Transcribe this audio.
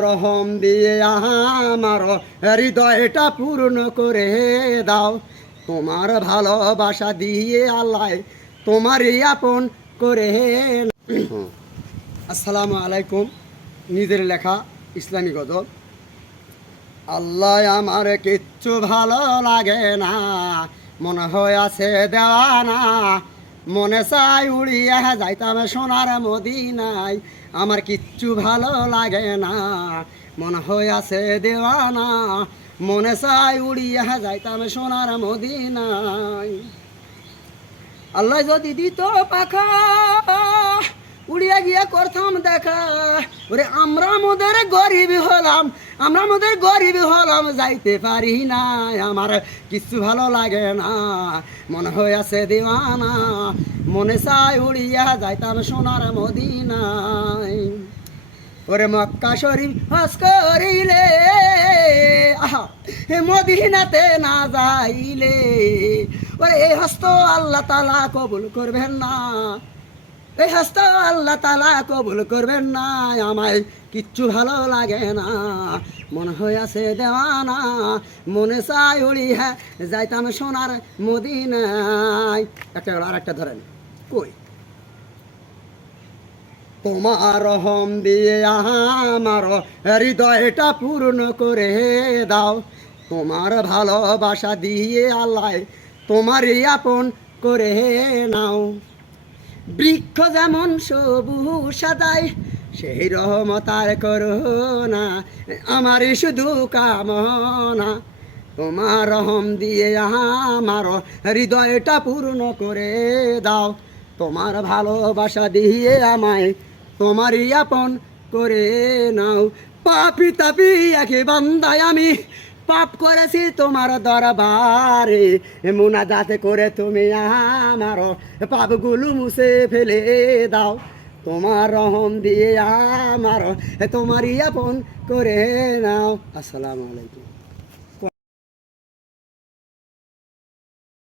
রহম দিয়ে আমার হৃদয়টা পূর্ণ করে দাও। তোমার ভালোবাসা দিয়ে আল্লাহ তোমারই আপন করে। আসসালামু আলাইকুম। নিজের লেখা ইসলামী গজল। আল্লাহ আমার কিচ্ছু ভালো লাগে না, মনে হয় আছে দেওয়ানা। মনে চাই উড়িয়া যাইতাম সোনার মদিনায়। আমার কিচ্ছু ভালো লাগে না, মনে হয় আছে দেওয়ানা। মনে চাই উড়িয়া যাইতাম সোনার মদিনায়। আল্লাহ যদি দিত পাখা, উড়িয়া গিয়া করতাম দেখা। ওরে আমরা মোদের গরিব হলাম, আমরা মোদের গরিব হলাম, যাইতে পারি না। আমার কিচ্ছু ভালো লাগে না, মনে হয় আছে দিওয়ানা। মনে চাই উড়িয়া যাইতাম সোনার মদিনায়। ওরে মক্কা শরীফ হজ করিলে, আহা মদিনাতে না যাইলে, ওরে এই হস্ত আল্লাহ তাআলা কবুল করবেন না। এই হস্ত আল্লাহ তাআলা কবুল করবেন না। আমায় কিচ্ছু ভালো লাগে না, মনে হয় আছে দেওয়ানা। মনে চাই উড়িয়া যাইতাম সোনার মদিনায়। একটা আর একটা ধরেন কই। তোমার রহম দিয়ে আমার হৃদয়টা পূর্ণ করে দাও। তোমার ভালোবাসা দিয়ে আল্লাহ তোমারই আপন করে নাও। বৃক্ষ যেমন সবুজ সাদাই, সেই রহমতার করুণা আমারই শুধু কামনা। তোমার রহম দিয়ে আমার হৃদয়টা পূর্ণ করে দাও। তোমার ভালোবাসা দিয়ে আমায় তোমারই আপন করে নাও। পাপি তাপি একে বান্দায় আমি পাপ করেছি তোমার দরবারে। মুনাজাত করে তুমি আমার পাপগুলো মুছে ফেলে দাও। তোমার রহম দিয়ে আমার তোমারই আপন করে নাও। আসসালামু আলাইকুম।